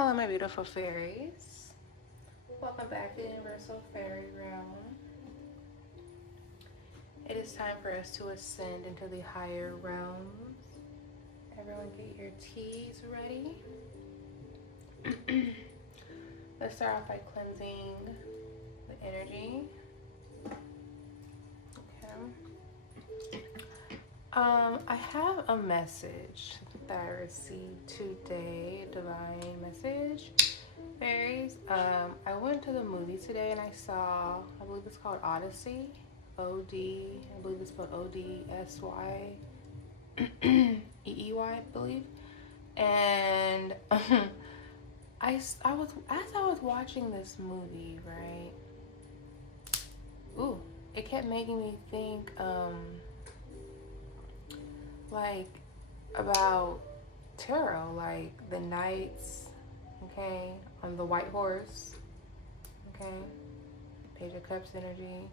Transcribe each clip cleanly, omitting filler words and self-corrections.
Hello, my beautiful fairies. Welcome back to the Universal Fairy Realm. It is time for us to ascend into the higher realms. Everyone get your teas ready. Let's start off by cleansing the energy. Okay. I have a message that I received today, a divine message. Fairies, I went to the movie today and I saw, I believe it's called Odyssey, O-D, I believe it's spelled O-D-S-Y, E-E-Y, I believe. And as I was watching this movie, right, it kept making me think, like, about tarot, like the knights, okay, on the white horse, okay, Page of Cups energy,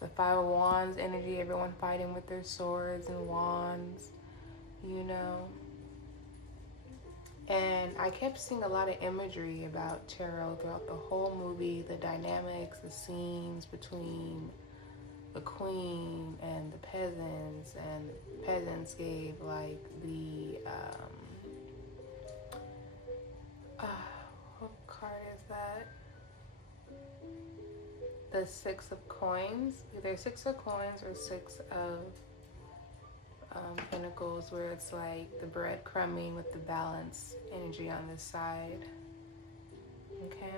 the Five of Wands energy, everyone fighting with their swords and wands, you know. And I kept seeing a lot of imagery about tarot throughout the whole movie, the dynamics, the scenes between the queen and the peasants, and the peasants gave like the what card is that? The Six of Coins, either Six of Coins or Six of Pentacles, where it's like the breadcrumbing with the balance energy on this side. Okay,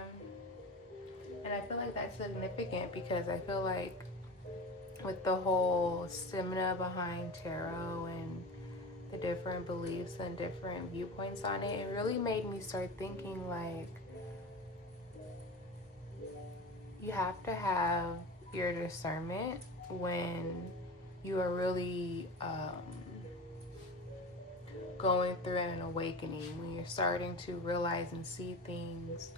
and I feel like that's significant because I feel like with the whole stamina behind tarot and the different beliefs and different viewpoints on it, it really made me start thinking like you have to have your discernment when you are really going through an awakening, when you're starting to realize and see things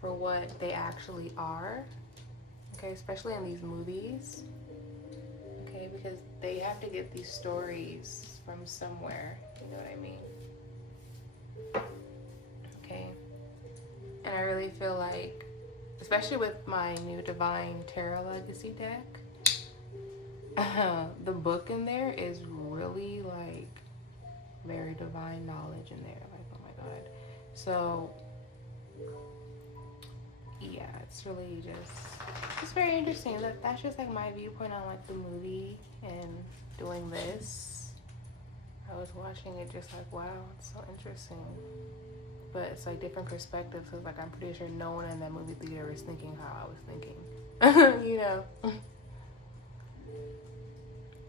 for what they actually are, okay, especially in these movies. Okay, because they have to get these stories from somewhere, you know what I mean? Okay, and I really feel like, especially with my new Divine Tarot Legacy deck, the book in there is really like very divine knowledge in there, like, oh my god. So yeah, it's really just very interesting. That's just like my viewpoint on like the movie, and doing this, I was watching it just like, wow, it's so interesting. But it's like different perspectives, because like I'm pretty sure no one in that movie theater was thinking how I was thinking. You know.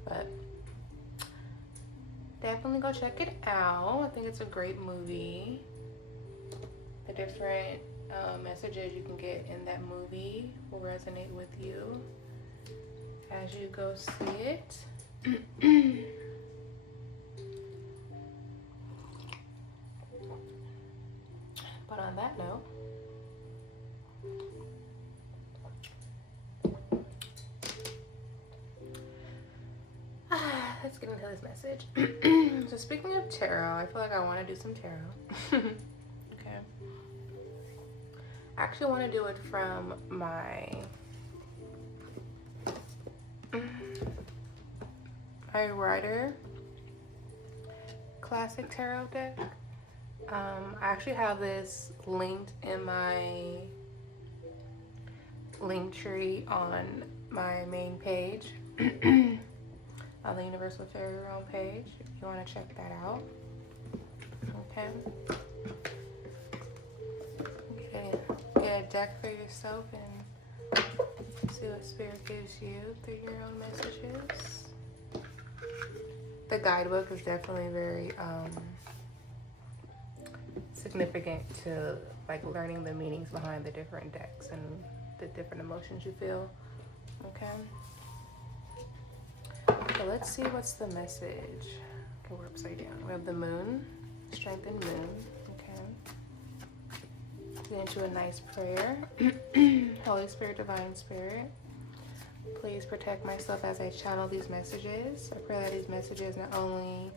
But definitely go check it out. I think it's a great movie. The different messages you can get in that movie will resonate with you as you go see it. But on that note, let's get into this message. So speaking of tarot, I feel like I want to do some tarot. Okay. I actually want to do it from my Rider Classic Tarot deck. I actually have this linked in my link tree on my main page, on the Universal Fairy Realm page, if you want to check that out. Okay. Get a deck for yourself and see what Spirit gives you through your own messages. The guidebook is definitely very significant to like learning the meanings behind the different decks and the different emotions you feel. Okay. So let's see what's the message. Okay, we're upside down. We have the moon, strengthened moon. Okay. Get into a nice prayer. Holy Spirit, Divine Spirit, please protect myself as I channel these messages. I pray that these messages not only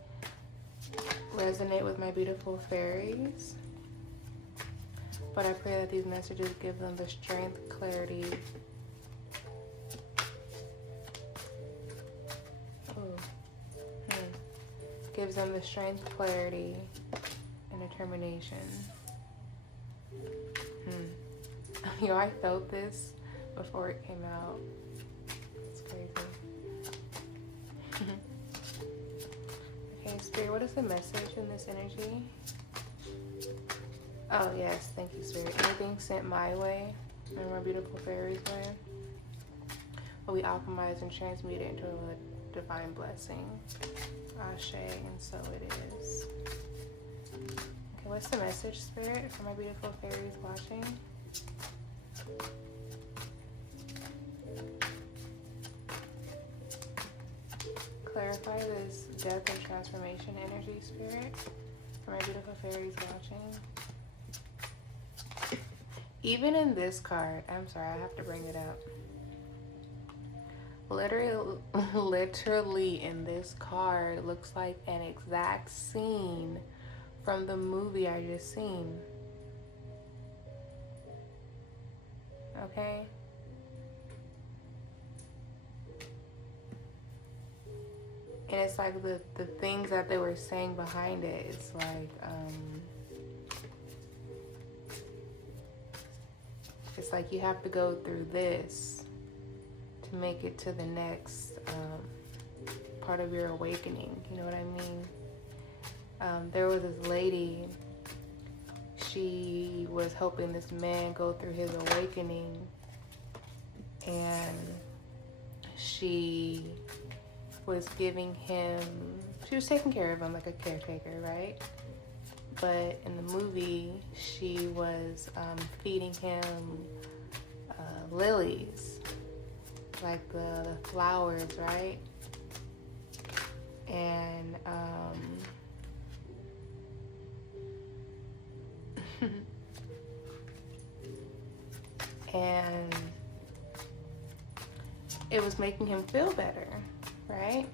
resonate with my beautiful fairies, But I pray that these messages give them the strength, clarity. Gives them the strength, clarity, and determination. Yo, I felt this before it came out. It's crazy. Okay, Spirit, what is the message in this energy? Oh, yes. Thank you, Spirit. Anything sent my way and my beautiful fairies' way will be alchemized and transmuted into a divine blessing. Ashe, and so it is. Okay, what's the message, Spirit, for my beautiful fairies watching? Clarify this death and transformation energy, Spirit, for my beautiful fairies watching. Even in this card, I'm sorry, I have to bring it up. Literally in this card looks like an exact scene from the movie I just seen. Okay? And it's like the things that they were saying behind it, it's like you have to go through this to make it to the next part of your awakening. You know what I mean? There was this lady, she was helping this man go through his awakening, and she was giving him, she was taking care of him like a caretaker, right? But in the movie, she was feeding him lilies, like the flowers, right? And and it was making him feel better, right?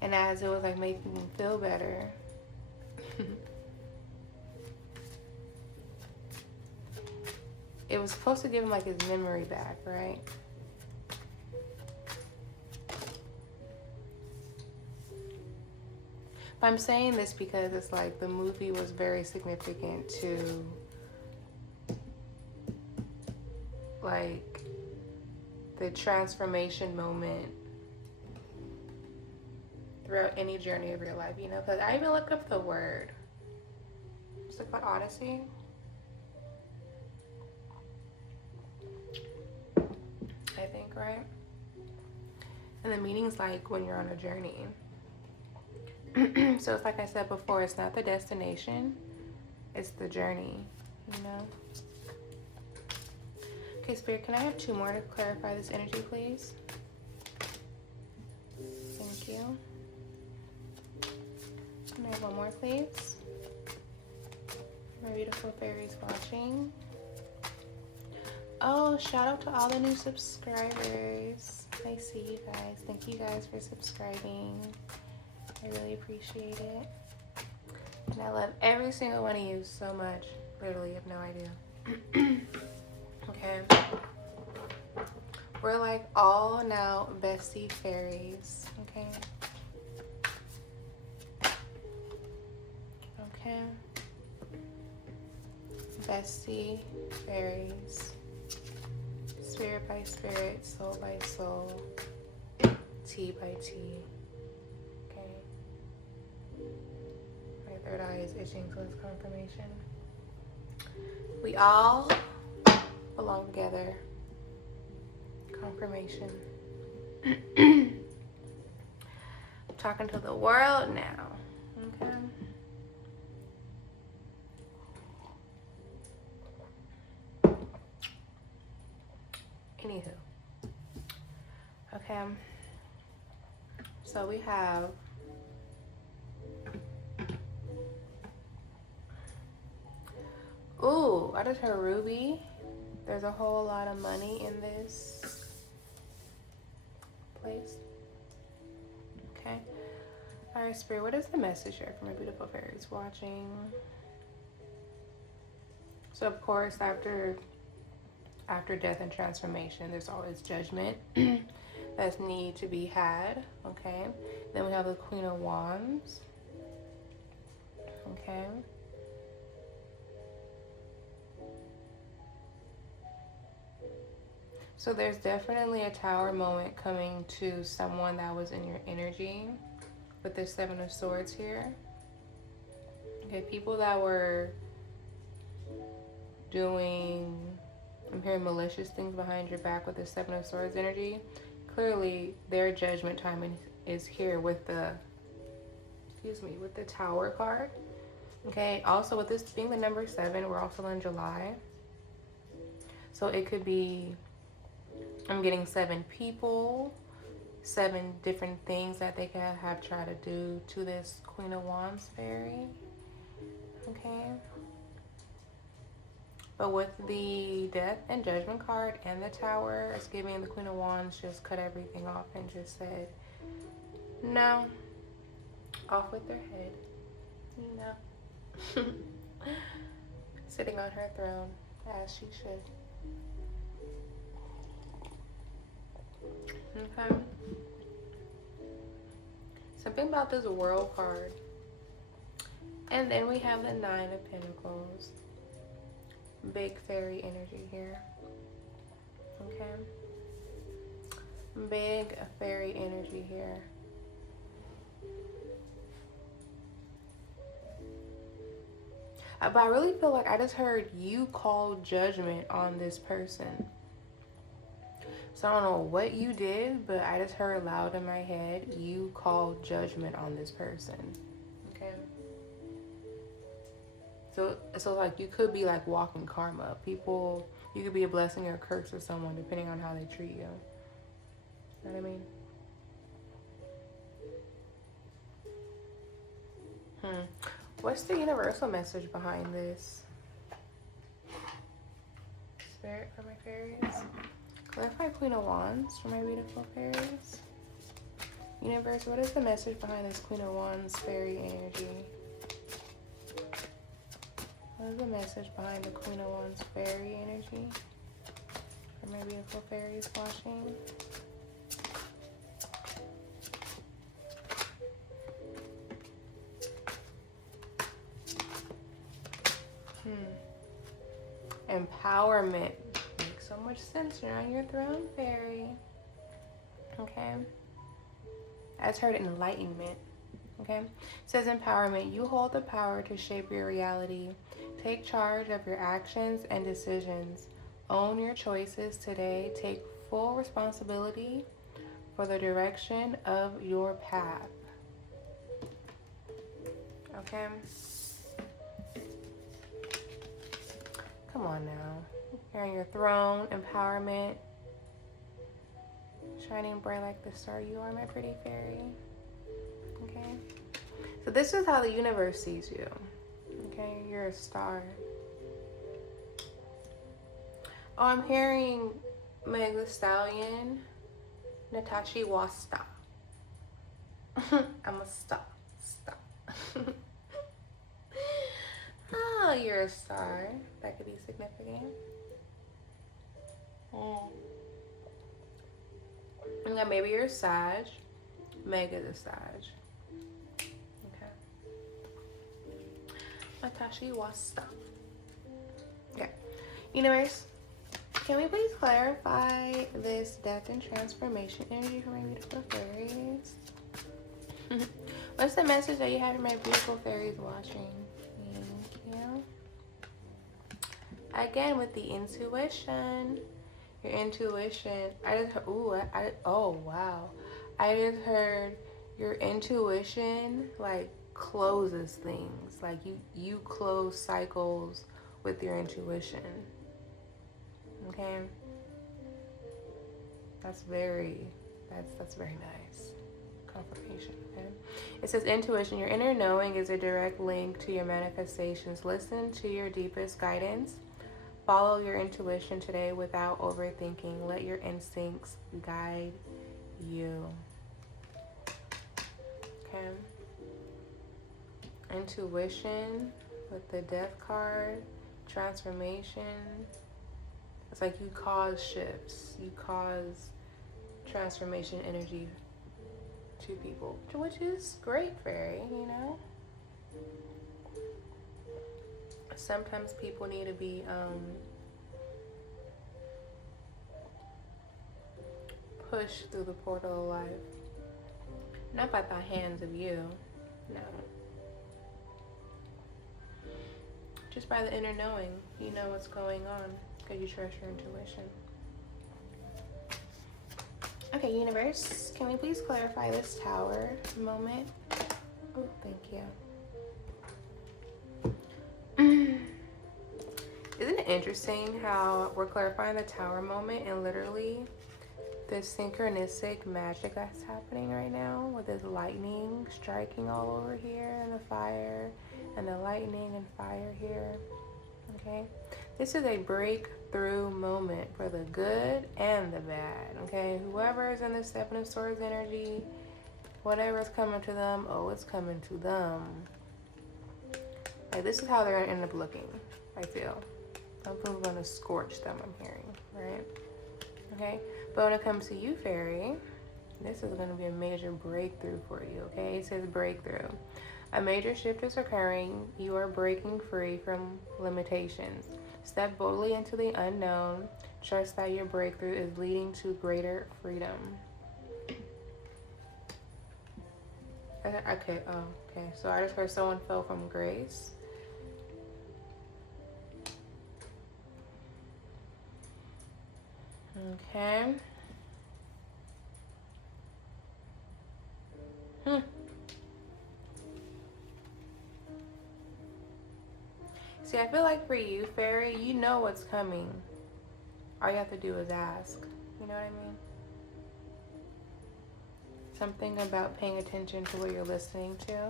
And as it was like making him feel better, it was supposed to give him like his memory back, right? But I'm saying this because it's like the movie was very significant to like the transformation moment throughout any journey of your life, you know? Because I even looked up the word. It's like about Odyssey. I think, right? And the meaning's like when you're on a journey. So it's like I said before, it's not the destination, it's the journey, you know? Okay, Spirit, can I have 2 more to clarify this energy, please? Thank you. Can I have 1 more, please? My beautiful fairies watching. Oh, shout out to all the new subscribers. I see you guys. Thank you guys for subscribing. I really appreciate it. And I love every single one of you so much. Literally, you have no idea. Okay. We're like all now bestie fairies. Okay. Okay. Bestie fairies. Spirit by spirit, soul by soul, tea by tea. Okay. My third eye is itching, so it's confirmation. We all belong together. Confirmation. I'm talking to the world now. Okay. Anywho. Okay. So we have ooh, I just heard Ruby. There's a whole lot of money in this place. Okay. Alright, Spirit, what is the message here for my beautiful fairies watching? So of course, after death and transformation, there's always judgment that's need to be had. Okay. Then we have the Queen of Wands. Okay. So there's definitely a Tower moment coming to someone that was in your energy with the Seven of Swords here. Okay, people that were doing, I'm hearing malicious things behind your back with the Seven of Swords energy. Clearly, their judgment time is here with the, with the Tower card. Okay, also with this being the number 7, we're also in July. So it could be, I'm getting 7 people, 7 different things that they could have tried to do to this Queen of Wands fairy. Okay. But with the Death and Judgment card and the Tower, it's giving the Queen of Wands just cut everything off and just said, no, off with their head, you know. Sitting on her throne, as she should. Okay. Something about this World card. And then we have the 9 of Pentacles. Big fairy energy here. Okay. Big fairy energy here. But I really feel like I just heard you call judgment on this person. So I don't know what you did, but I just heard loud in my head, you called judgment on this person. Okay. So like you could be like walking karma. People, you could be a blessing or a curse to someone depending on how they treat you. You know what I mean? What's the universal message behind this? Spirit for my fairies. Clarify Queen of Wands for my beautiful fairies. Universe, what is the message behind this Queen of Wands fairy energy? What is the message behind the Queen of Wands fairy energy for my beautiful fairies watching? Empowerment. Makes so much sense. You're on your throne, fairy. Okay. I just heard enlightenment. Okay. It says empowerment. You hold the power to shape your reality. Take charge of your actions and decisions. Own your choices today. Take full responsibility for the direction of your path. Okay. Come on now. You're on your throne, empowerment. Shining bright like the star you are, my pretty fairy. Okay. So this is how the universe sees you. Okay, you're a star. Oh, I'm hearing Meg the Stallion, Natasha Wasta. I'm a stop. Oh, you're a star. That could be significant. Okay, maybe you're a Sag. Meg is a Sag. Okay. Natasha Wasta. Okay. Universe, can we please clarify this death and transformation energy for my beautiful fairies? What's the message that you have for my beautiful fairies watching? Thank you. Again, with the intuition. Your intuition. Oh, wow. I just heard your intuition, like, closes things. Like, you close cycles with your intuition. Okay? That's very nice. Confirmation, okay? It says intuition. Your inner knowing is a direct link to your manifestations. Listen to your deepest guidance. Follow your intuition today without overthinking. Let your instincts guide you. Okay. Intuition with the death card. transformation. It's like you cause shifts. You cause transformation energy to people, which is great, fairy, you know? Sometimes people need to be pushed through the portal of life. Not by the hands of you, no. Just by the inner knowing. You know what's going on because you trust your intuition. Okay, universe, can we please clarify this tower moment? Oh, thank you. Isn't it interesting how we're clarifying the tower moment and literally the synchronistic magic that's happening right now with this lightning striking all over here and the fire and the lightning and fire here, okay? This is a breakthrough moment for the good and the bad, okay? Whoever is in the Seven of Swords energy, whatever is coming to them, oh, it's coming to them. Like, this is how they're gonna end up looking, I feel. Something's gonna scorch them, I'm hearing, right? Okay, but when it comes to you, fairy, this is going to be a major breakthrough for you, okay? It says breakthrough. A major shift is occurring. You are breaking free from limitations. Step boldly into the unknown. Trust that your breakthrough is leading to greater freedom. Okay, oh, okay. So I just heard someone fell from grace. Okay. See, I feel like for you, fairy, you know what's coming. All you have to do is ask. You know what I mean? Something about paying attention to what you're listening to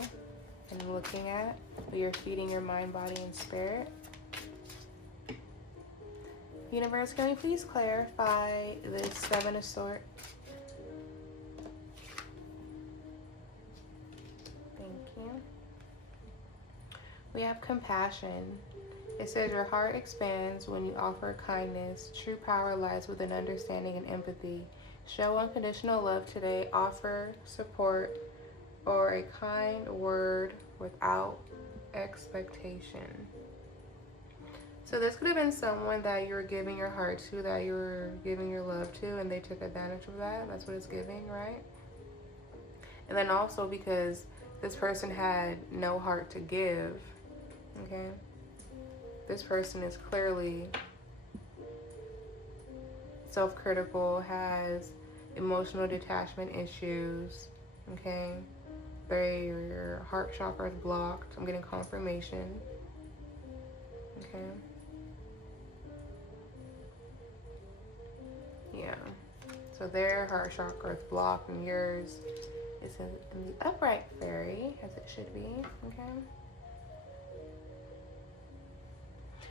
and looking at. What you're feeding your mind, body, and spirit. Universe, can we please clarify this Seven of Swords? Thank you. We have compassion. It says your heart expands when you offer kindness. True power lies within understanding and empathy. Show unconditional love today. Offer support or a kind word without expectation. So this could have been someone that you were giving your heart to, that you were giving your love to, and they took advantage of that. That's what it's giving, right? And then also because this person had no heart to give, okay? This person is clearly self-critical, has emotional detachment issues, okay? Their heart chakra is blocked. I'm getting confirmation, okay? Yeah, so their heart chakra is blocked and yours is in the upright, fairy, as it should be, okay?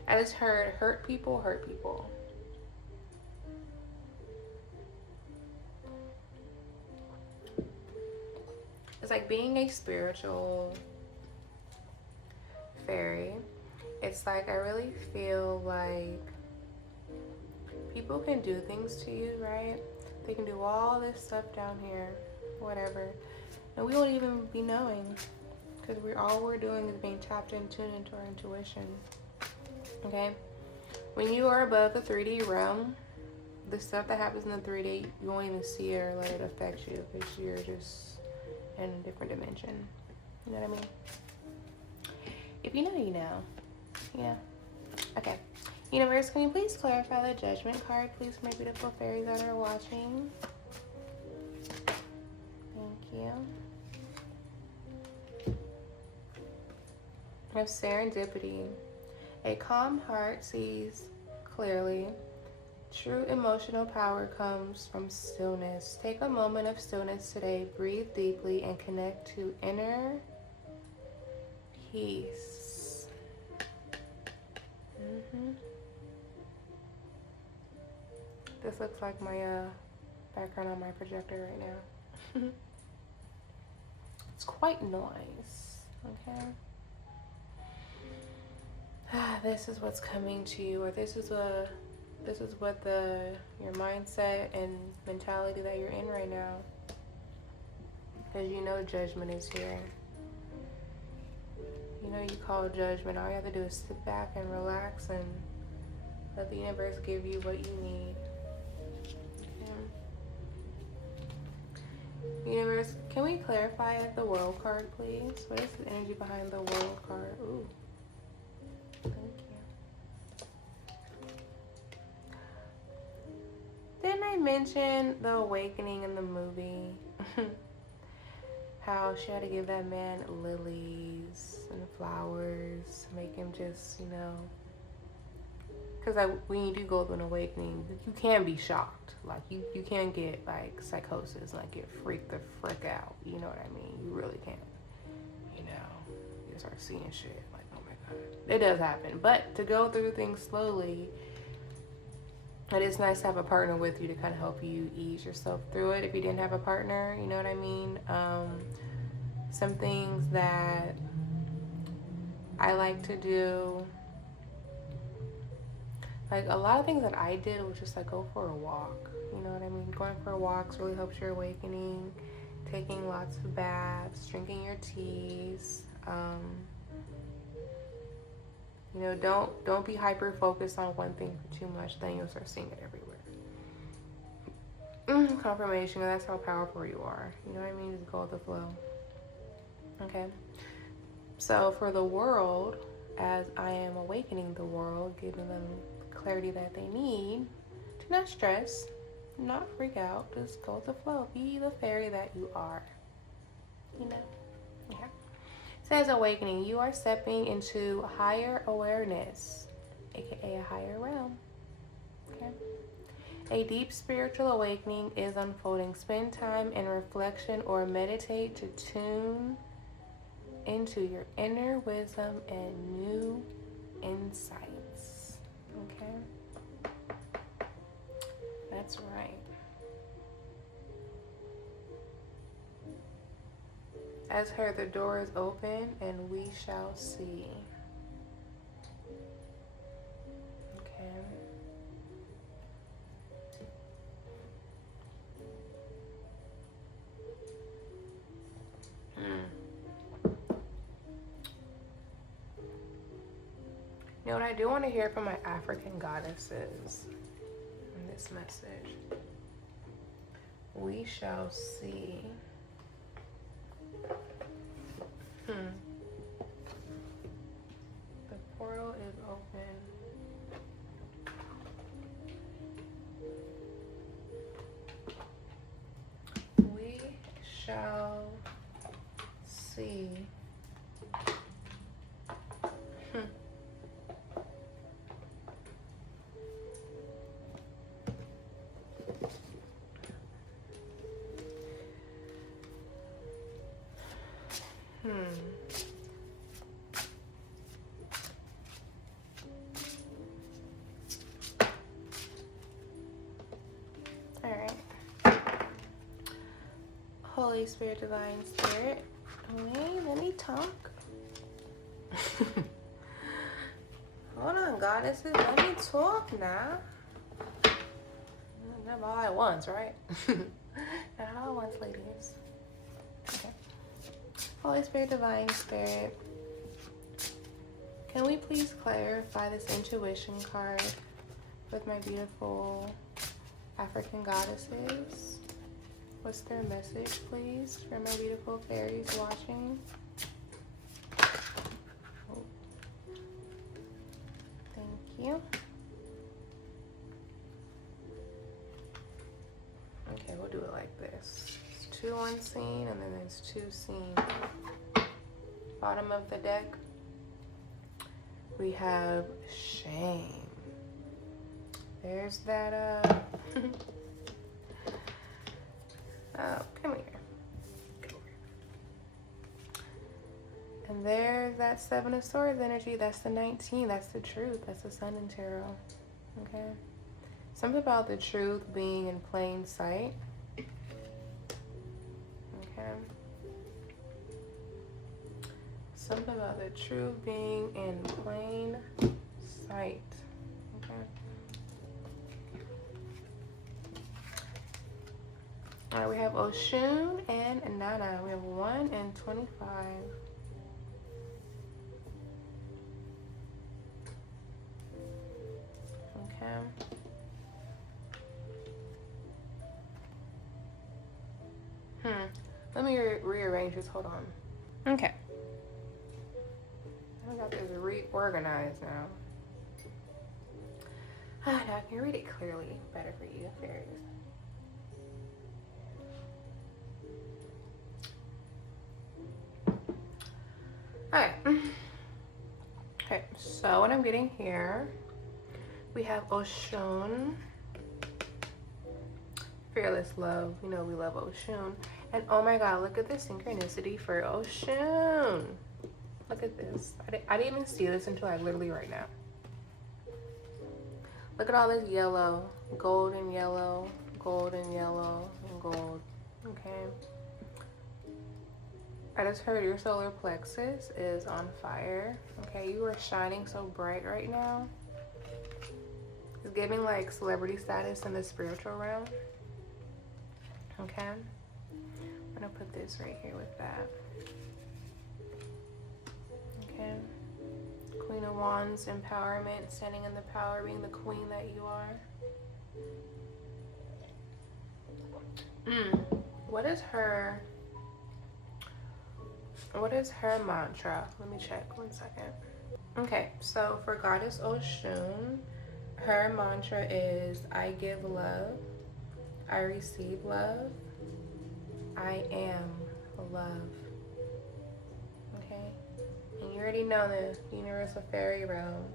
I just heard hurt people, hurt people. It's like being a spiritual fairy. It's like I really feel like people can do things to you, right? They can do all this stuff down here, whatever, and we won't even be knowing because all we're doing is being tapped and tuned into our intuition, okay? When you are above the 3D realm, the stuff that happens in the 3D, you won't even see it or let it affect you because you're just in a different dimension. You know what I mean? If you know, you know. Yeah. Okay. Universe, can you please clarify the judgment card, please, for my beautiful fairies that are watching? Thank you. I have serendipity. A calm heart sees clearly. True emotional power comes from stillness. Take a moment of stillness today. Breathe deeply and connect to inner peace. This looks like my background on my projector right now. It's quite nice, okay? this is what's coming to you, or this is what your mindset and mentality that you're in right now. Because you know judgment is here. You know you call judgment. All you have to do is sit back and relax and let the universe give you what you need. Okay. Universe, can we clarify the world card, please? What is the energy behind the world card? Ooh. Thank you. Didn't I mention the awakening in the movie? How she had to give that man lilies and flowers to make him just, you know. Because when you do go through an awakening, you can be shocked. Like, you can get, like, psychosis, like, get freaked the frick out. You know what I mean? You really can. You know, you start seeing shit. Like, oh my God. It does happen. But to go through things slowly, it is nice to have a partner with you to kind of help you ease yourself through it if you didn't have a partner. You know what I mean? Some things that I like to do, like a lot of things that I did was just like go for a walk. You know what I mean? Going for walks really helps your awakening. Taking lots of baths, drinking your teas. You know, don't be hyper focused on one thing for too much. Then you'll start seeing it everywhere. Confirmation. That's how powerful you are. You know what I mean? Just go with the flow. Okay. So for the world, as I am awakening the world, giving them clarity that they need, do not stress, not freak out, just go with the flow. Be the fairy that you are. You know? Yeah. It says awakening, you are stepping into higher awareness, aka a higher realm. Okay. A deep spiritual awakening is unfolding. Spend time in reflection or meditate to tune into your inner wisdom and new insights. Okay? That's right. As her, the door is open and we shall see. Okay. You know what, I do want to hear from my African goddesses in this message. We shall see. The portal is open. We shall see. All right. Holy Spirit, Divine Spirit, let me talk. Hold on, goddesses, let me talk now. Not all at once, right? Not all at once, ladies. Okay. Holy Spirit, Divine Spirit, can we please clarify this intuition card with my beautiful African goddesses? What's their message, please, for my beautiful fairies watching? Oh. Thank you. Okay, we'll do it like this. There's 2 unseen, and then there's 2 seen. Bottom of the deck, we have shame. There's that, oh, come here. And there's that 7 of Swords energy. That's the 19. That's the truth. That's the Sun in Tarot. Okay. Something about the truth being in plain sight. Okay. Something about the truth being in plain All right, we have Oshun and Nana. We have 1 and 25. Okay. Let me rearrange this. Hold on. Okay. I got this reorganized now. Now I can read it clearly better for you, fairies. Alright. Okay, so what I'm getting here, we have Oshun. Fearless love. You know we love Oshun. And oh my god, look at the synchronicity for Oshun. Look at this. I didn't even see this until literally right now. Look at all this yellow. Gold and yellow. Gold and yellow. And gold. Okay. I just heard your solar plexus is on fire. Okay, you are shining so bright right now. It's giving like celebrity status in the spiritual realm. Okay. I'm gonna put this right here with that. Okay. Queen of Wands, empowerment, standing in the power, being the queen that you are. What is her mantra? Let me check 1 second. Okay, so for Goddess Oshun, her mantra is I give love, I receive love, I am love. Okay? And you already know the universal fairy realm.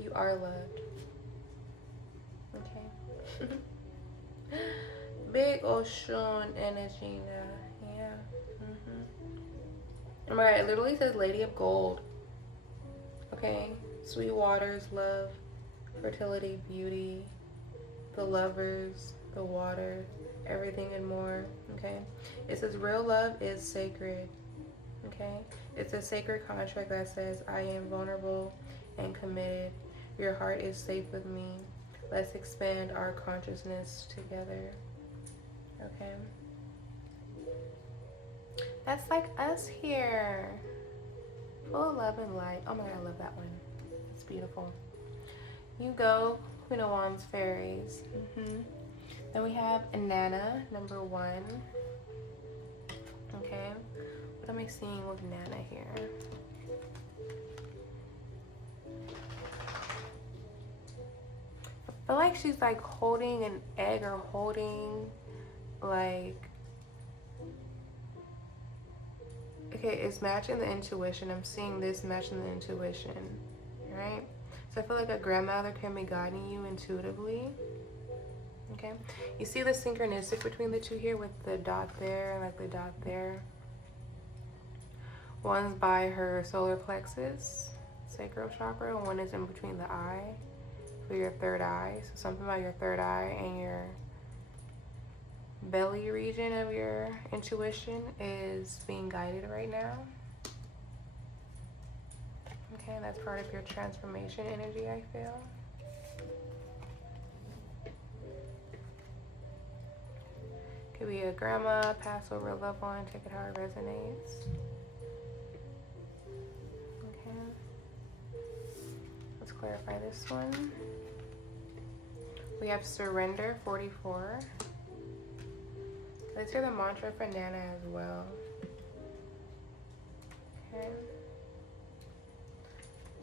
You are loved. Okay? Big Oshun energy now. Yeah. Oh my god, it literally says Lady of Gold. Okay? Sweet waters, love, fertility, beauty, the lovers, the water, everything and more. Okay? It says real love is sacred. Okay? It's a sacred contract that says I am vulnerable and committed. Your heart is safe with me. Let's expand our consciousness together. Okay? That's like us here. Full of love and light. Oh my god, I love that one. It's beautiful. You go, Queen of Wands, fairies. Then we have Nana, number 1. Okay. What am I seeing with Nana here? I feel like she's like holding an egg or holding like, okay, it's matching the intuition. I'm seeing this matching the intuition, right? So I feel like a grandmother can be guiding you intuitively. Okay, you see the synchronicity between the two here with the dot there and like the dot there. One's by her solar plexus, sacral chakra, and one is in between the eye for your third eye. So something about your third eye and your belly region of your intuition is being guided right now. Okay, that's part of your transformation energy, I feel. Could be a grandma, Passover, loved one, take it how it resonates. Okay. Let's clarify this one. We have surrender, 44. Let's hear the mantra for Nana as well. Okay.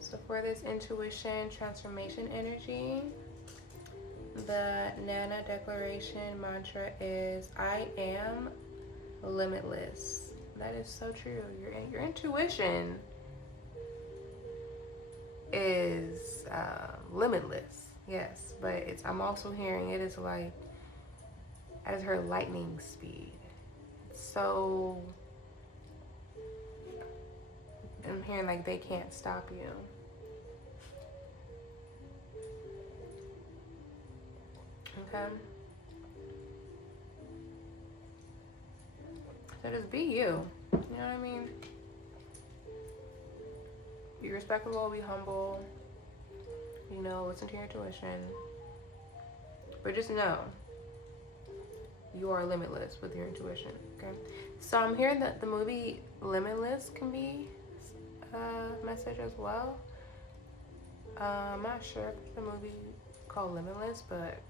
So for this intuition transformation energy, the Nana declaration mantra is I am limitless. That is so true. Your intuition is limitless. Yes, but I'm also hearing it is like as her lightning speed. So I'm hearing like they can't stop you. Okay. So just be you. You know what I mean? Be respectful, be humble. You know, listen to your intuition. But just know, You are limitless with your intuition. Okay. So I'm hearing that the movie Limitless can be a message as well. I'm not sure if it's the movie called Limitless, but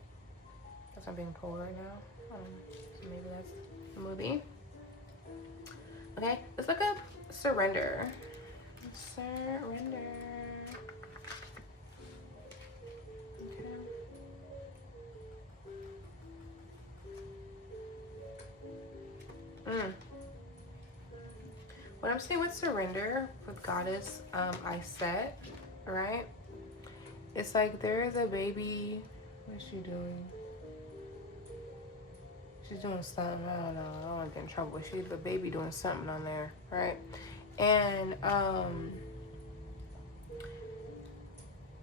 that's what I'm being told right now. So maybe that's the movie. Okay, let's look up surrender. Surrender. Okay. What I'm saying with surrender, with Goddess, I set, right? It's like there is a baby. What's she doing? She's doing something. I don't know. I don't want to get in trouble. But she's the baby doing something on there, right? And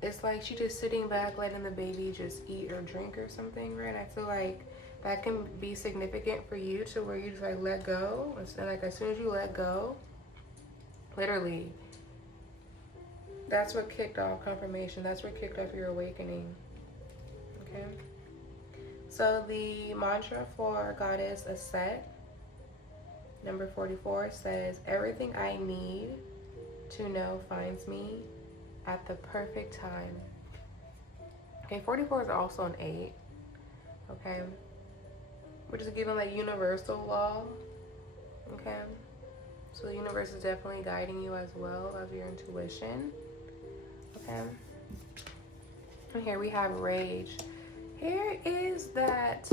it's like she just sitting back, letting the baby just eat or drink or something, right? I feel like that can be significant for you to where you just like let go. And like as soon as you let go, literally, that's what kicked off confirmation. That's what kicked off your awakening. Okay. So the mantra for Goddess Aset, number 44, says, everything I need to know finds me at the perfect time. Okay, 44 is also an 8. Okay. Which is given like universal law. Okay. So the universe is definitely guiding you as well as your intuition. Okay. And here we have rage. Here is that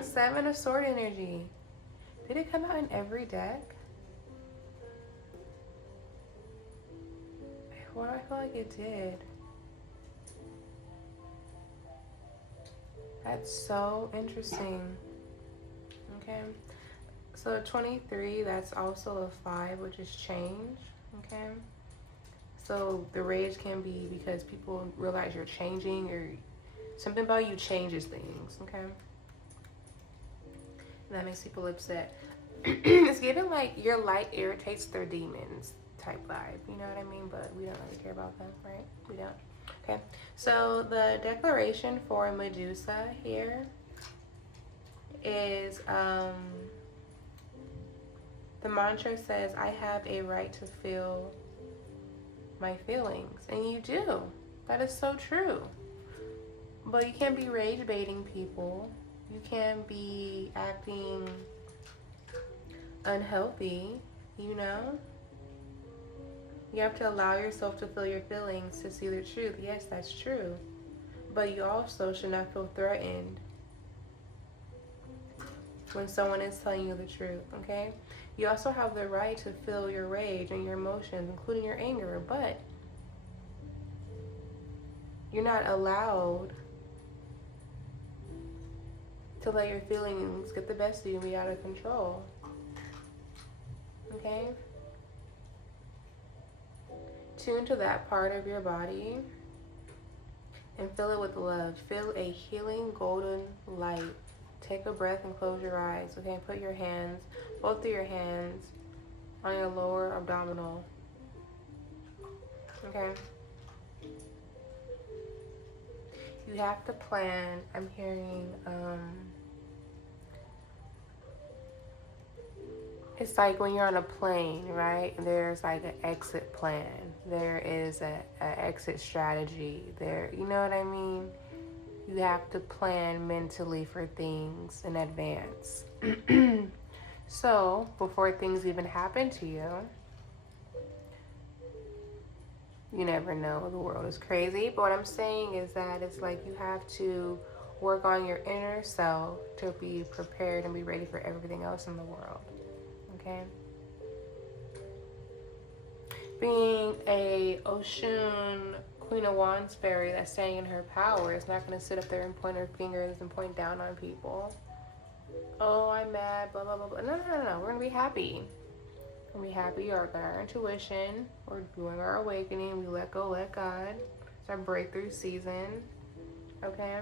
7 of sword energy. Did it come out in every deck? Well, I feel like it did. That's so interesting. Okay. So 23, that's also a 5, which is change. Okay. So the rage can be because people realize you're changing or something about you changes things, okay? And that makes people upset. It's given like your light irritates their demons type vibe, you know what I mean? But we don't really care about them, right? We don't. Okay, so the declaration for Medusa here is the mantra says, I have a right to feel my feelings. And you do. That is so true. But you can't be rage baiting people. You can't be acting unhealthy, you know? You have to allow yourself to feel your feelings to see the truth. Yes, that's true. But you also should not feel threatened when someone is telling you the truth, okay? You also have the right to feel your rage and your emotions, including your anger, but you're not allowed to let your feelings get the best of you and be out of control, okay? Tune to that part of your body and fill it with love. Feel a healing golden light. Take a breath and close your eyes, okay? Put your hands, both of your hands, on your lower abdominal, okay? You have to plan. I'm hearing, it's like when you're on a plane, right? There's like an exit plan. There is an exit strategy. There, you know what I mean? You have to plan mentally for things in advance. So, before things even happen to you, you never know. The world is crazy. But what I'm saying is that it's like you have to work on your inner self to be prepared and be ready for everything else in the world. Okay? Being a Oshun Queen of Wands fairy that's standing in her power is not going to sit up there and point her fingers and point down on people. Oh, I'm mad, blah, blah, blah, blah. No. We're going to be happy. We're going to be happy. We got our intuition. We're doing our awakening. We let go, let God. It's our breakthrough season. Okay?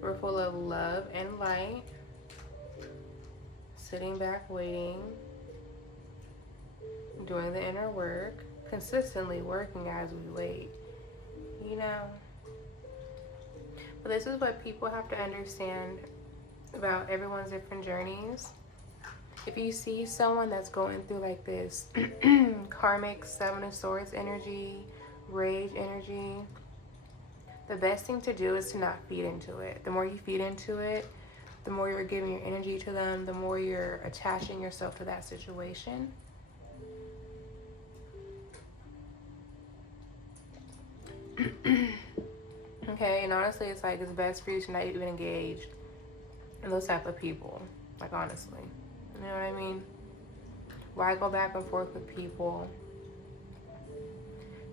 We're full of love and light. Sitting back, waiting. Doing the inner work. Consistently working as we wait. You know? But this is what people have to understand about everyone's different journeys. If you see someone that's going through like this karmic Seven of Swords energy, rage energy, the best thing to do is to not feed into it. The more you feed into it, the more you're giving your energy to them, the more you're attaching yourself to that situation. Okay, and honestly, it's like it's best for you to not even engage in those type of people. Like, honestly. You know what I mean? Why go back and forth with people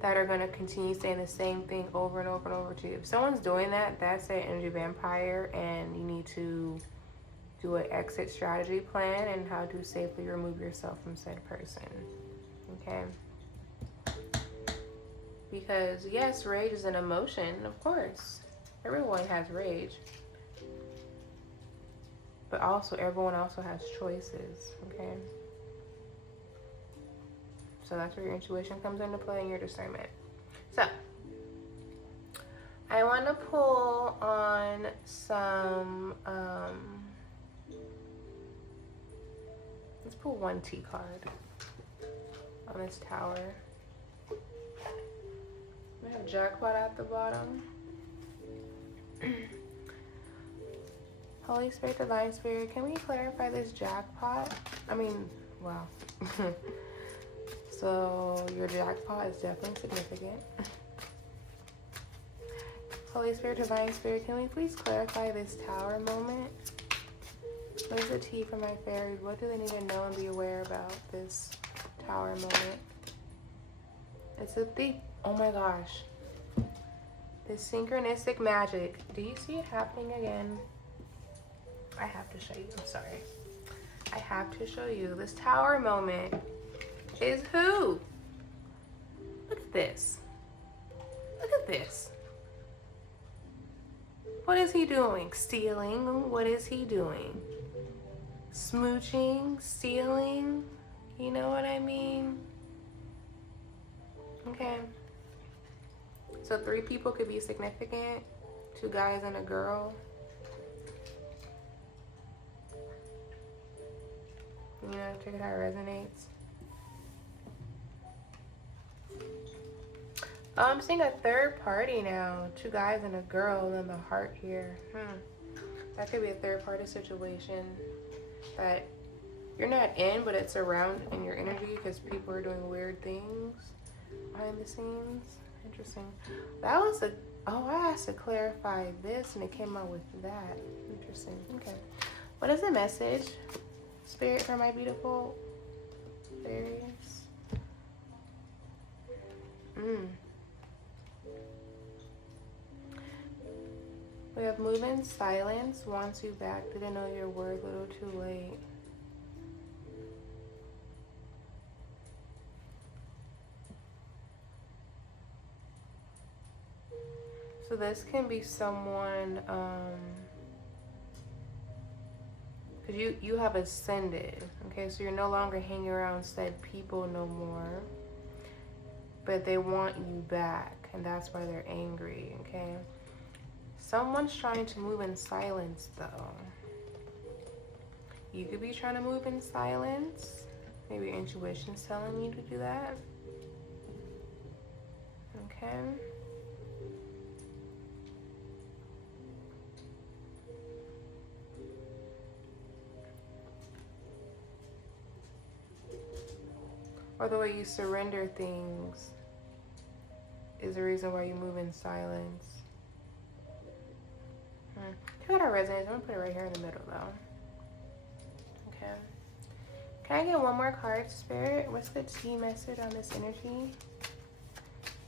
that are going to continue saying the same thing over and over and over to you? If someone's doing that, that's an energy vampire, and you need to do an exit strategy plan and how to safely remove yourself from said person. Okay? Because yes, rage is an emotion, of course. Everyone has rage. But also, everyone also has choices, okay? So that's where your intuition comes into play and your discernment. So, I want to pull on some, let's pull one T card on this tower. We have jackpot at the bottom. Holy Spirit, Divine Spirit, can we clarify this jackpot? I mean, wow. So your jackpot is definitely significant. Holy Spirit, Divine Spirit, can we please clarify this tower moment? What is the T for my fairies? What do they need to know and be aware about this tower moment? It's a thief. Oh my gosh. This synchronistic magic. Do you see it happening again? I have to show you. I'm sorry. I have to show you. This tower moment is who? Look at this. Look at this. What is he doing? Stealing. What is he doing? Smooching. Stealing. You know what I mean? Okay. So 3 people could be significant. 2 guys and a girl. You know, check it how it resonates. Oh, I'm seeing a 3rd party now. 2 guys and a girl, and then the heart here. That could be a 3rd party situation that you're not in, but it's around in your energy because people are doing weird things behind the scenes. Interesting. That was a... Oh, I asked to clarify this, and it came out with that. Interesting. Okay. What is the message, Spirit, for my beautiful fairies? We have move in silence, wants you back, didn't know your word, little too late. So this can be someone, because you have ascended, okay? So you're no longer hanging around said people no more, but they want you back, and that's why they're angry, okay? Someone's trying to move in silence, though. You could be trying to move in silence. Maybe your intuition's telling you to do that. Okay. Or the way you surrender things is the reason why you move in silence. Check out our resonance. I'm gonna put it right here in the middle though. Okay. Can I get one more card, Spirit? What's the T message on this energy?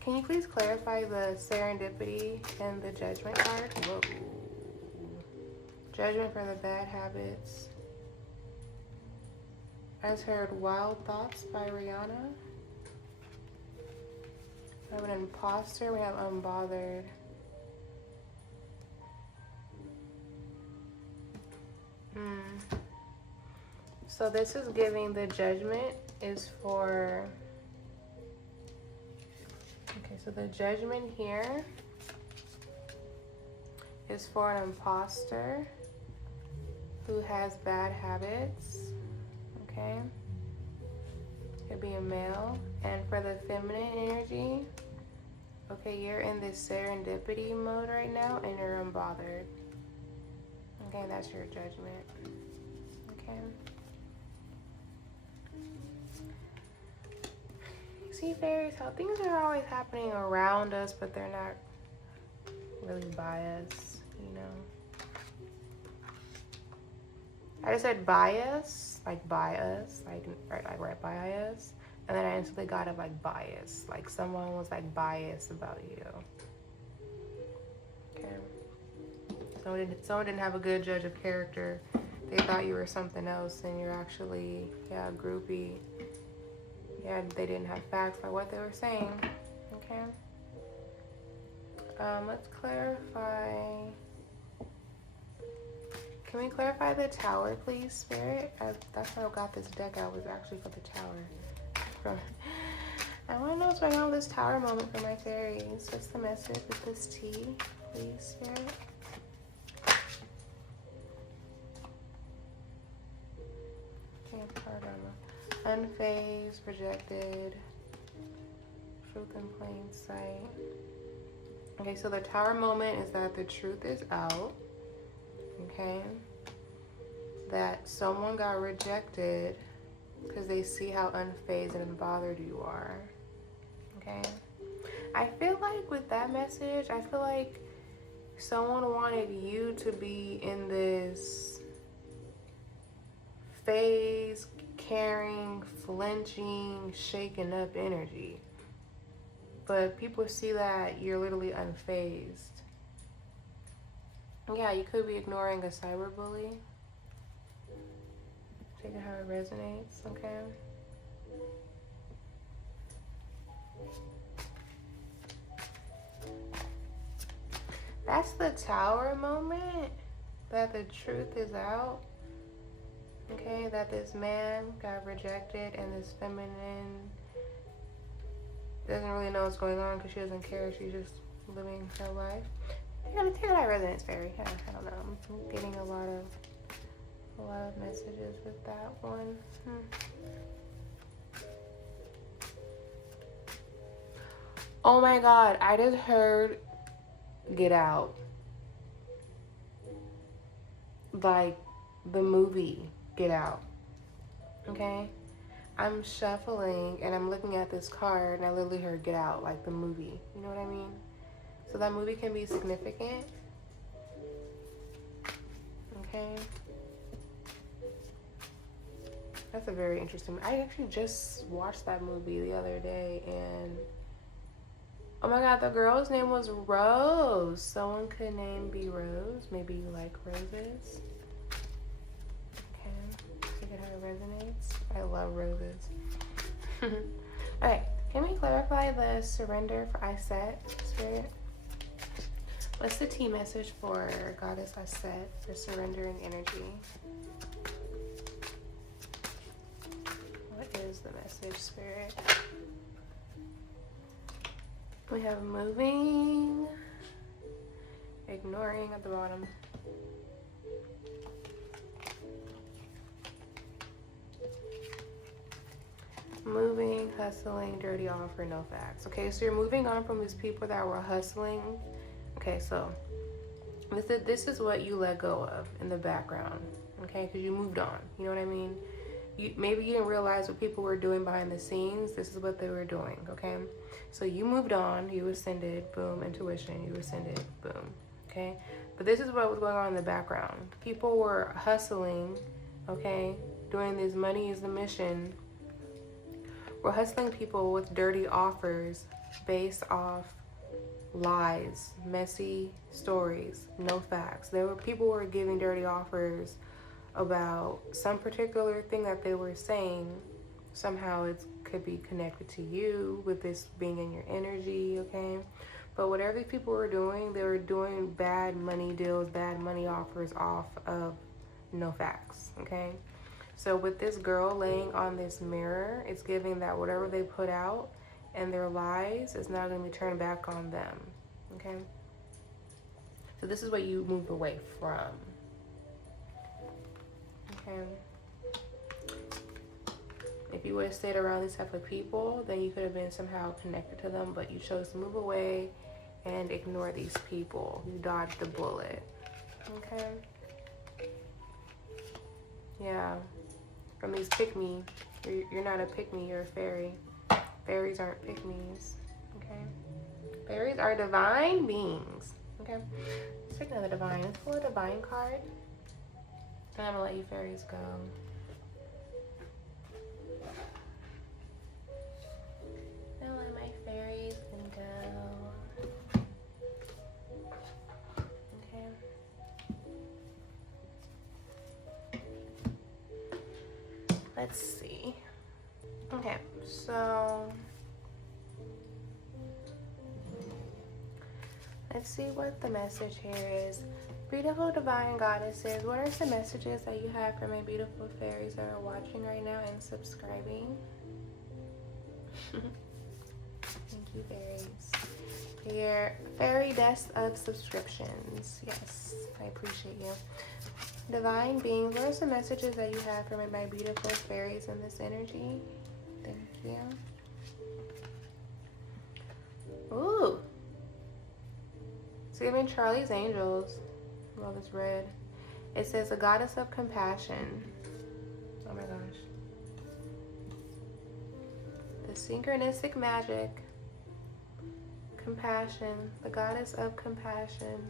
Can you please clarify the serendipity and the judgment card? Whoa. Judgment for the bad habits. I just heard Wild Thoughts by Rihanna. We have an imposter. We have unbothered. So this is giving the judgment is for, okay, so the judgment here is for an imposter who has bad habits. Okay. Could be a male. And for the feminine energy, okay, you're in this serendipity mode right now and you're unbothered. Okay, that's your judgment. Okay. See, fairies, how things are always happening around us, but they're not really by us, you know. I just said bias, like bias, like right by us, and then I instantly got it like bias, like someone was like biased about you. Okay. Someone didn't have a good judge of character. They thought you were something else, and you're actually, yeah, groupie. Yeah, they didn't have facts by what they were saying. Okay. Let's clarify. Can we clarify the tower, please, Spirit? That's why I got this deck out, was actually for the tower. I want to know what's going on with this tower moment for my fairies. What's the message with this tea, please, Spirit? Unfazed, rejected, truth in plain sight. Okay, so the tower moment is that the truth is out. Okay, that someone got rejected because they see how unfazed and unbothered you are. Okay, I feel like with that message, I feel like someone wanted you to be in this phase, caring, flinching, shaken up energy. But people see that you're literally unfazed. Yeah, you could be ignoring a cyberbully. Take it how it resonates, okay? That's the tower moment, that the truth is out. Okay, that this man got rejected and this feminine doesn't really know what's going on because she doesn't care. She's just living her life. You gotta take that resonance, fairy. I don't know. I'm getting a lot of messages with that one. Oh my God! I just heard "Get Out," like the movie Get Out. Okay. I'm shuffling and I'm looking at this card and I literally heard "Get Out," like the movie. You know what I mean? So that movie can be significant. Okay. That's a very interesting. I actually just watched that movie the other day and oh my God, the girl's name was Rose. Someone could be Rose. Maybe you like roses. How it resonates. I love roses. Okay, can we clarify the surrender for Iset, Spirit? What's the tea message for Goddess Iset for surrendering energy? What is the message, Spirit? We have moving, ignoring at the bottom. Moving, hustling, dirty offer, no facts. Okay, so you're moving on from these people that were hustling. Okay, so this is what you let go of in the background. Okay, because you moved on. You know what I mean? Maybe you didn't realize what people were doing behind the scenes. This is what they were doing. Okay, so you moved on. You ascended. Boom. Intuition. You ascended. Boom. Okay, but this is what was going on in the background. People were hustling. Okay, doing this money is the mission. We're hustling people with dirty offers based off lies, messy stories, no facts. People were giving dirty offers about some particular thing that they were saying. Somehow it could be connected to you with this being in your energy, okay? But whatever these people were doing, they were doing bad money deals, bad money offers off of no facts, okay? So with this girl laying on this mirror, it's giving that whatever they put out and their lies is now going to be turned back on them. Okay? So this is what you move away from. Okay. If you would have stayed around these type of people, then you could have been somehow connected to them, but you chose to move away and ignore these people. You dodged the bullet. Okay. Yeah. From these pick-me. You're not a pick-me, you're a fairy. Fairies aren't pick-me's. Okay. Fairies are divine beings. Okay. Let's take another divine. Let's pull a divine card. And I'm gonna let you fairies go. I'll let my fairies go. Okay. Let's see. Okay, so let's see what the message here is. Beautiful divine goddesses, what are some messages that you have for my beautiful fairies that are watching right now and subscribing? Thank you, fairies. For your fairy desk of subscriptions. Yes, I appreciate you. Divine beings, what are some messages that you have for my beautiful fairies in this energy? Thank you. Ooh. It's giving Charlie's Angels. Love this red. It says a goddess of compassion. Oh my gosh. The synchronistic magic. Compassion. The goddess of compassion.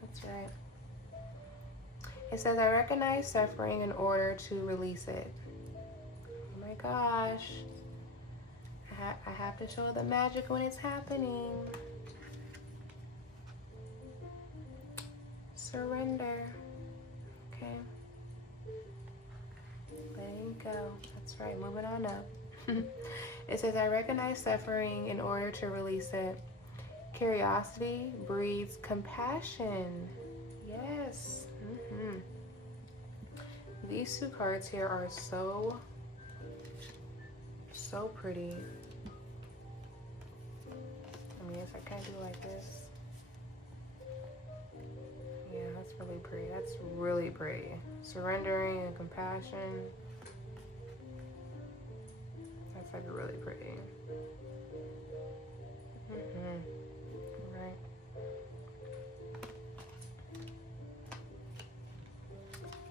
That's right. It says I recognize suffering in order to release it. Oh my gosh. I have to show the magic when it's happening. Surrender. Okay. Letting go. That's right. Moving on up. It says, I recognize suffering in order to release it. Curiosity breeds compassion. Yes. These two cards here are so pretty. I mean, I kind of do like this. Yeah, that's really pretty. That's really pretty. Surrendering and compassion. That's like really pretty. Right.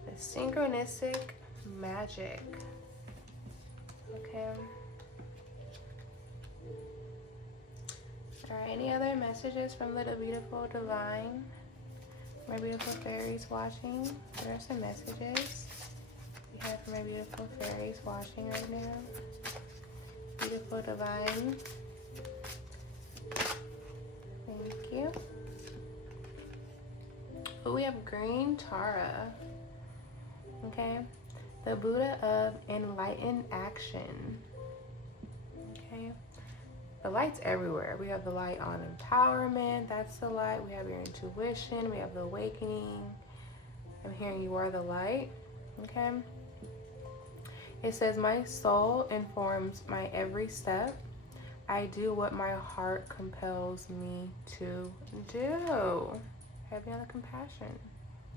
The synchronistic magic. Okay. Alright, any other messages from Little Beautiful Divine? My beautiful fairies watching. There are some messages we have for my beautiful fairies watching right now. Beautiful Divine. Thank you. Oh, we have Green Tara. Okay. The Buddha of enlightened action. Okay. The light's everywhere. We have the light on empowerment. That's the light. We have your intuition. We have the awakening. I'm hearing you are the light. Okay. It says, my soul informs my every step. I do what my heart compels me to do. Heavy on the compassion.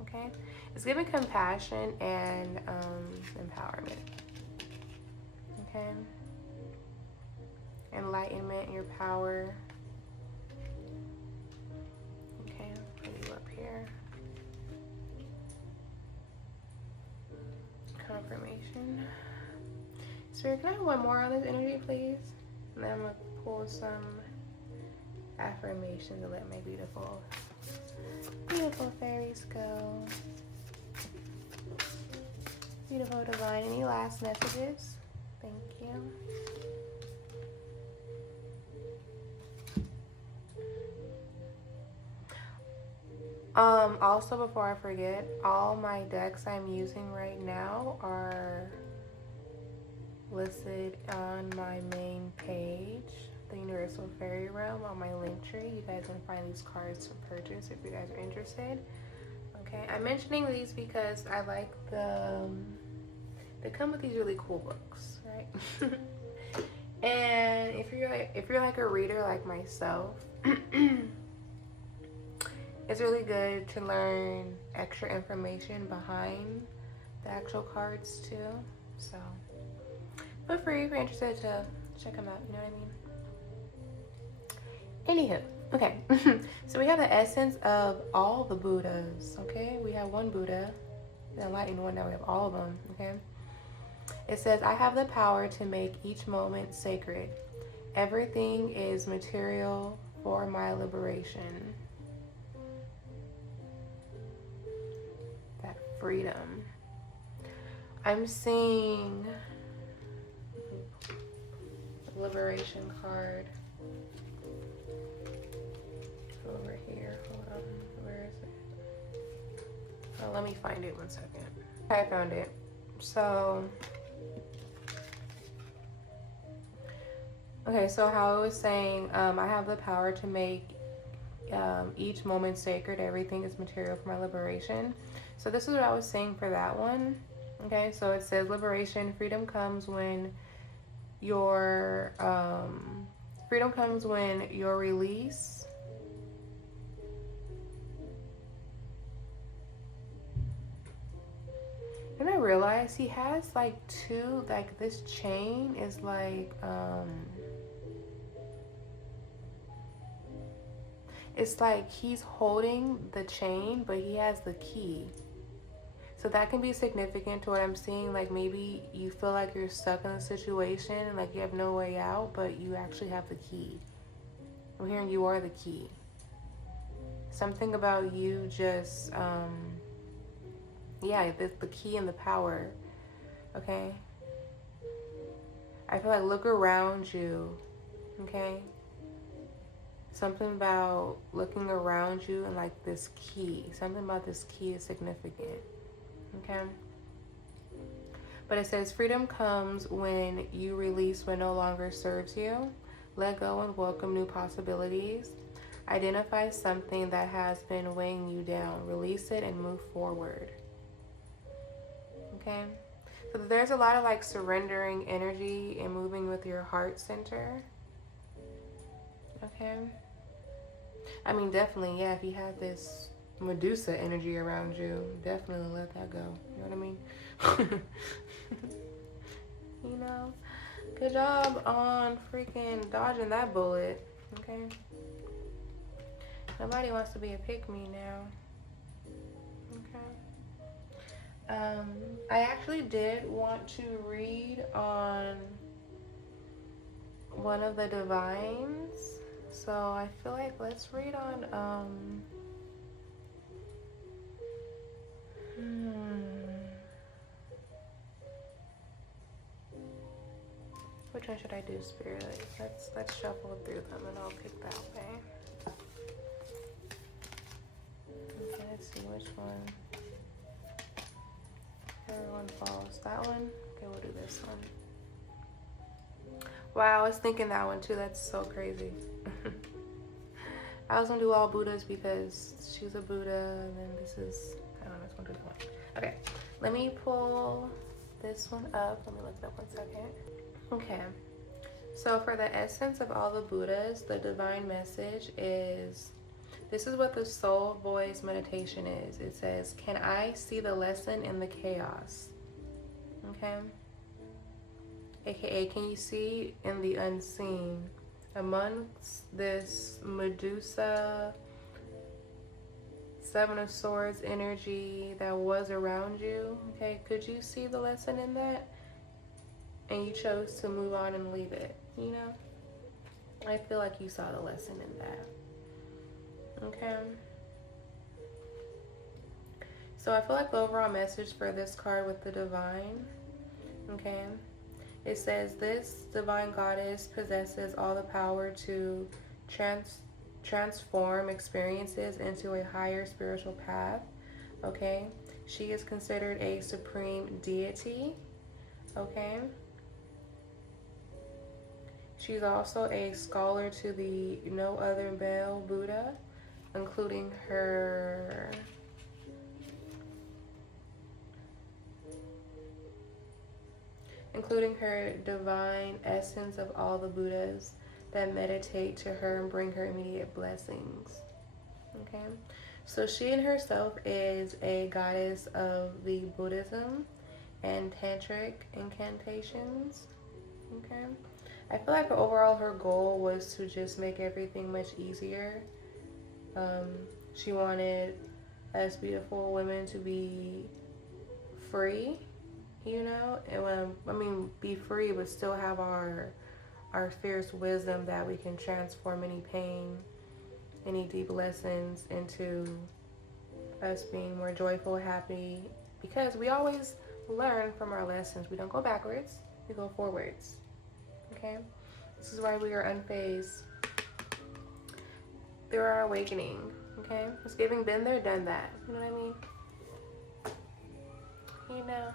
Okay. It's giving compassion and empowerment. Okay. Enlightenment, your power. Okay, put you up here. Confirmation. Spirit, can I have one more on this energy, please? And then I'm going to pull some affirmations to let my beautiful fairies go. Beautiful Divine, any last messages? Thank you. Also, before I forget, all my decks I'm using right now are listed on my main page, the Universal Fairy Realm, on my link tree. You guys can find these cards to purchase if you guys are interested. Okay, I'm mentioning these because I like they come with these really cool books, right? And if you're like a reader like myself, it's really good to learn extra information behind the actual cards too. So feel free if you're interested to check them out. You know what I mean? Anywho, okay. So we have the essence of all the Buddhas. Okay, we have one Buddha, the enlightened one. Now we have all of them. Okay. It says, I have the power to make each moment sacred. Everything is material for my liberation. That freedom. I'm seeing the liberation card over here. Hold on. Where is it? Oh, let me find it 1 second. I found it. So, okay, so how I was saying, I have the power to make each moment sacred. Everything is material for my liberation. So this is what I was saying for that one. Okay, so it says liberation, freedom comes when your release. And I realized he has like two, like this chain is like it's like he's holding the chain, but he has the key. So that can be significant to what I'm seeing. Like maybe you feel like you're stuck in a situation and like you have no way out, but you actually have the key. I'm hearing you are the key. Something about you just, yeah, the key and the power, okay? I feel like look around you, okay? Something about looking around you and like this key. Something about this key is significant. Okay. But it says freedom comes when you release what no longer serves you. Let go and welcome new possibilities. Identify something that has been weighing you down. Release it and move forward. Okay. So there's a lot of like surrendering energy and moving with your heart center. Okay. I mean, definitely, yeah, if you have this Medusa energy around you, definitely let that go. You know what I mean? You know? Good job on freaking dodging that bullet. Okay? Nobody wants to be a pick-me now. Okay? I actually did want to read on one of the divines. So I feel like let's read on which one should I do, Spirit? Let's shuffle through them and I'll pick that way. Okay, let's see which one. Everyone falls. That one? Okay, we'll do this one. Wow, I was thinking that one too. That's so crazy. I was gonna do all Buddhas because she's a Buddha, and then this is, I don't know, I just wanna do that one. Okay, let me pull this one up. Let me look it up 1 second. Okay, so for the essence of all the Buddhas, the divine message is, this is what the Soul Voice meditation is. It says, can I see the lesson in the chaos? Okay. AKA, can you see in the unseen? Amongst this Medusa, Seven of Swords energy that was around you, okay, could you see the lesson in that? And you chose to move on and leave it, you know? I feel like you saw the lesson in that, okay? So I feel like the overall message for this card with the divine, okay? It says, this divine goddess possesses all the power to transform experiences into a higher spiritual path, okay? She is considered a supreme deity, okay? She's also a scholar to the no other male Buddha, including her including her divine essence of all the Buddhas that meditate to her and bring her immediate blessings. Okay, so she in herself is a goddess of the Buddhism and tantric incantations. Okay, I feel like overall her goal was to just make everything much easier. She wanted us beautiful women to be free, you know, and be free, but still have our fierce wisdom that we can transform any pain, any deep lessons into us being more joyful, happy, because we always learn from our lessons. We don't go backwards, we go forwards. Okay, this is why we are unfazed through our awakening. Okay, it's giving been there, done that. You know what I mean? You know.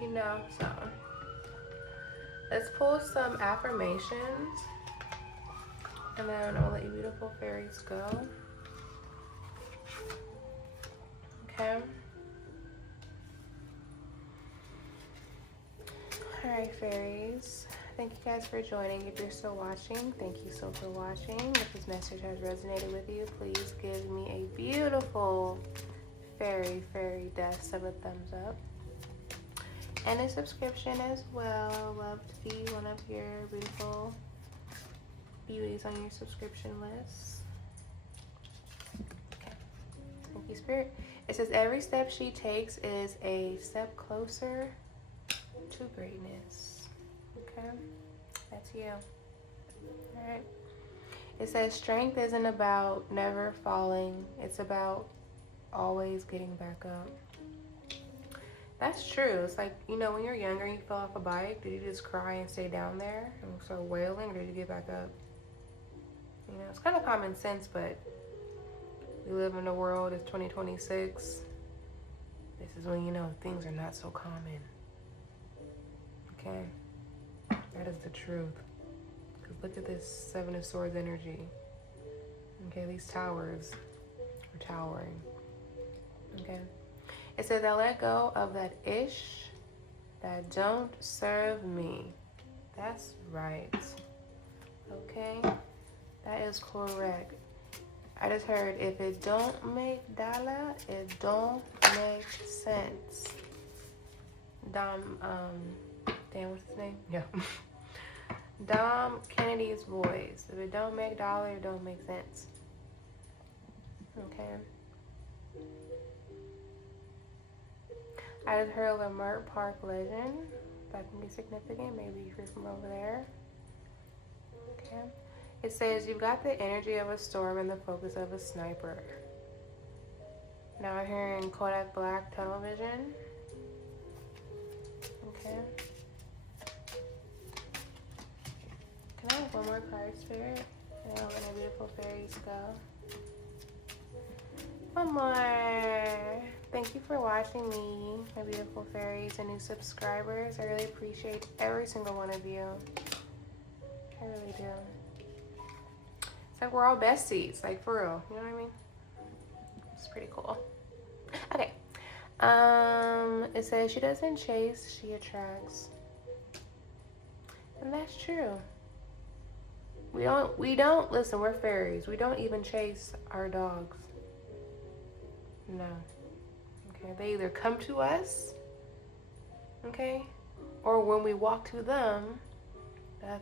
You know, so let's pull some affirmations, and then I'll let you beautiful fairies go. Okay. Alright, fairies. Thank you guys for joining. If you're still watching, thank you so for watching. If this message has resonated with you, please give me a beautiful fairy dust of a thumbs up. And a subscription as well. I love to be one of your beautiful beauties on your subscription list. Okay. Thank you, Spirit. It says every step she takes is a step closer to greatness. Okay, that's you. All right. It says strength isn't about never falling. It's about always getting back up. That's true. It's like, you know, when you're younger and you fell off a bike, did you just cry and stay down there and start wailing, or did you get back up? You know, it's kind of common sense, but we live in a world, it's 2026. This is when, you know, things are not so common. Okay? That is the truth. Because look at this Seven of Swords energy. Okay, these towers are towering. Okay? It says, I let go of that ish that don't serve me. That's right. Okay? That is correct. I just heard, if it don't make dollar, it don't make sense. Damn, what's his name? Yeah. Dom Kennedy's voice. If it don't make dollar, it don't make sense. Okay. I just heard Lamert Park legend. That can be significant. Maybe you're from over there. Okay. It says you've got the energy of a storm and the focus of a sniper. Now I'm hearing Kodak Black tunnel vision. Okay. Can I have one more card, Spirit? And I'll let my beautiful fairies go. One more. Thank you for watching me, my beautiful fairies and new subscribers. I really appreciate every single one of you. I really do. It's like we're all besties, like for real. You know what I mean? It's pretty cool. Okay. It says she doesn't chase, she attracts. And that's true. We don't listen, we're fairies. We don't even chase our dogs. No. Okay, they either come to us, okay, or when we walk to them,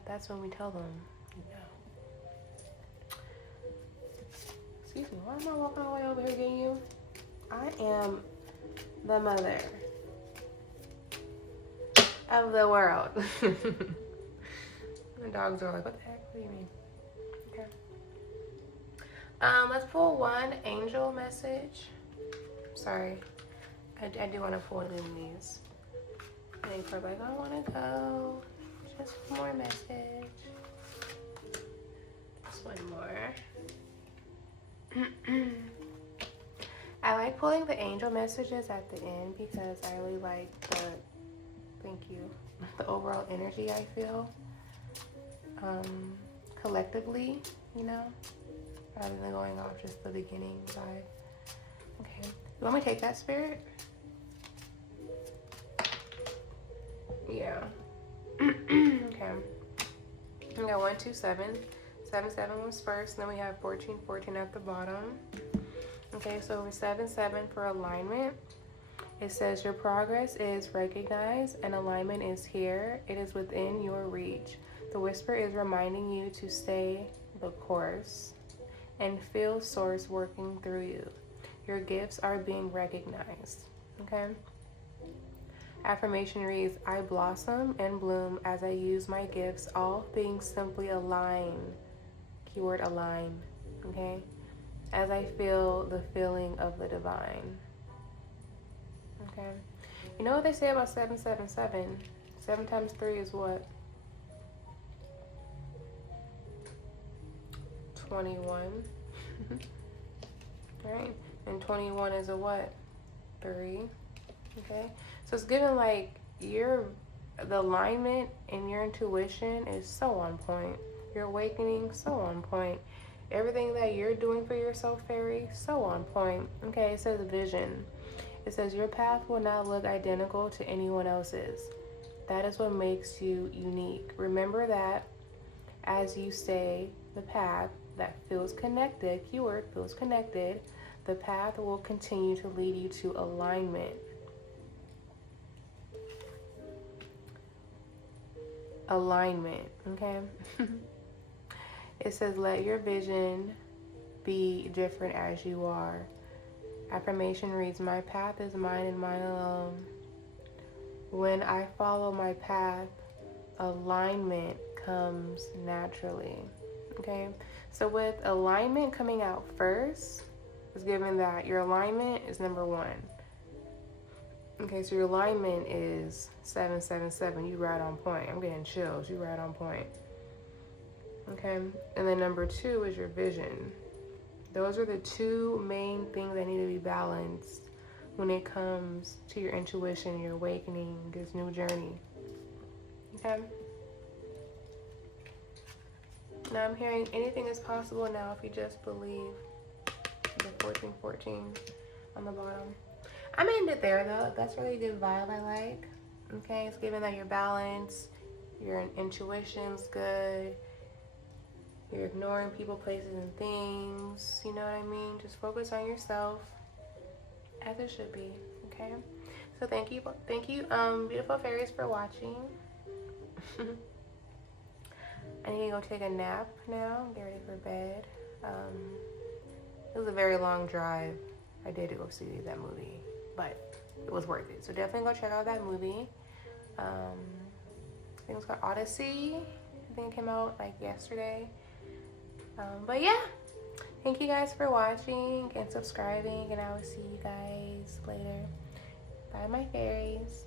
that's when we tell them no. Excuse me, why am I walking all the way over here getting you? I am the mother of the world. The dogs are like, what the heck? What do you mean? Okay. Let's pull one angel message. Sorry. I do want to pull it in these. And for like, I want to go. Just one more message. Just one more. I like pulling the angel messages at the end because I really like the overall energy I feel collectively, you know. rather than going off just the beginning vibe. Okay. You want me to take that, Spirit? Yeah. Okay. We got 1, 2, 7. 7, 7 was first, and then we have 14, 14 at the bottom. Okay, so with 7, 7 for alignment, it says your progress is recognized and alignment is here. It is within your reach. The whisper is reminding you to stay the course and feel source working through you. Your gifts are being recognized. Okay. Affirmation reads, I blossom and bloom as I use my gifts. All things simply align. Keyword align. Okay. As I feel the feeling of the divine. Okay. You know what they say about 777? 7 times 3 is what? 21. Alright. And 21 is a what? 3. Okay. So it's given like the alignment and your intuition is so on point. Your awakening, so on point. Everything that you're doing for yourself, Fairy, so on point. Okay, it says vision. It says your path will not look identical to anyone else's. That is what makes you unique. Remember that as you stay the path that feels connected, keyword feels connected, the path will continue to lead you to alignment. Alignment, okay? It says let your vision be different as you are. Affirmation reads, my path is mine and mine alone. When I follow my path, alignment comes naturally. Okay, so with alignment coming out first, it's given that your alignment is number 1. Okay, so your alignment is 777. You right on point. I'm getting chills. You right on point. Okay, and then number 2 is your vision. Those are the 2 main things that need to be balanced when it comes to your intuition, your awakening, this new journey. Okay? Now I'm hearing anything is possible now if you just believe. The 14, 14 on the bottom. I'm gonna end it there though. That's a really good vibe I like. Okay, it's given that you're balanced, your intuition's good. You're ignoring people, places, and things. You know what I mean? Just focus on yourself, as it should be. Okay. So thank you, beautiful fairies, for watching. I need to go take a nap now. Get ready for bed. It was a very long drive. I did go see that movie, but it was worth it. So definitely go check out that movie. I think it's called Odyssey. I think it came out like yesterday. But yeah, thank you guys for watching and subscribing, and I will see you guys later. Bye, my fairies.